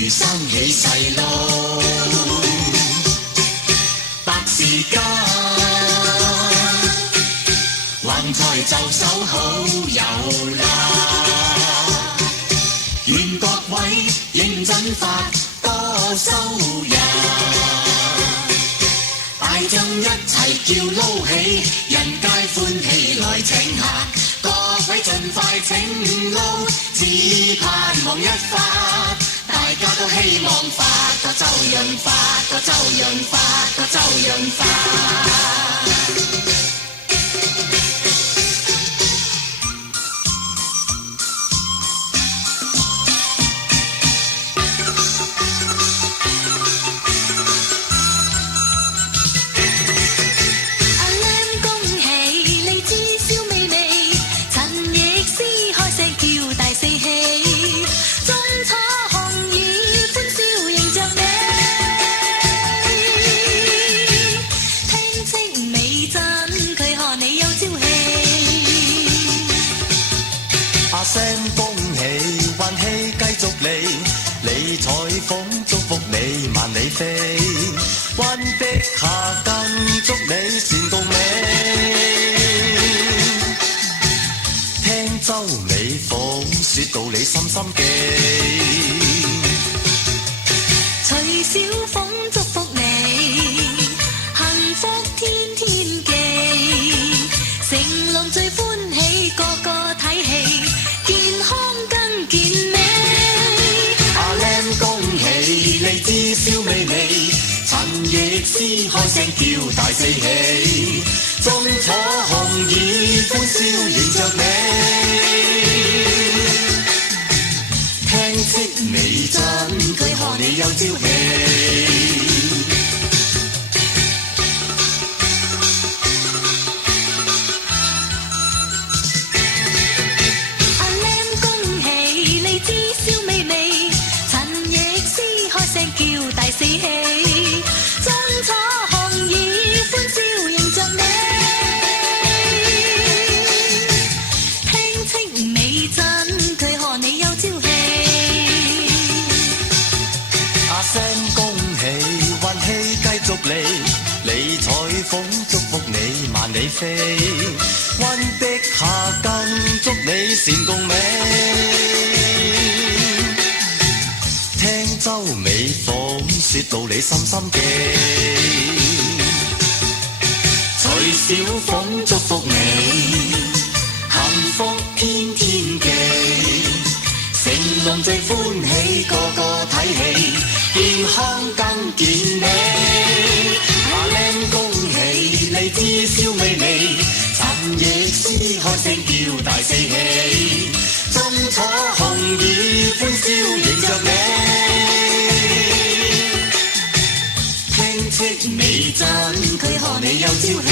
如生起細路，百事家橫財就手好有啦，願各位認真發多收入，大將一齊叫撈起，人皆歡喜來請客，各位盡快請撈，只盼望一發，大家都希望發個周潤發個周潤發個周潤發。聲恭喜，運氣繼續嚟，理彩鳳祝福你萬里飛，溫的下更祝你善共美，聽周美鳳説道理深深記，徐小鳳祝福你幸福天天記，成龍最歡喜個個睇戲，荔枝燒味味，陳奕詩開聲叫大四喜，鐘楚紅雨歡笑迎着你，聽戚美珍佢賀你有朝氣。叫大四喜，鐘楚紅雨歡笑迎着你，聽戚美珍佢賀你有朝氣。阿聲恭喜，運氣繼續嚟，理彩鳳祝福你萬里飛，溫的下更祝你善共美。聽周美鳳説道理深深記，徐小鳳祝福你幸福天天記，成龍最歡喜個個睇戲，健康更健美。阿靚恭喜，荔枝燒味味，陳奕詩開聲叫大四喜，鐘楚紅雨歡笑迎着你，聽戚美珍佢賀你有朝氣。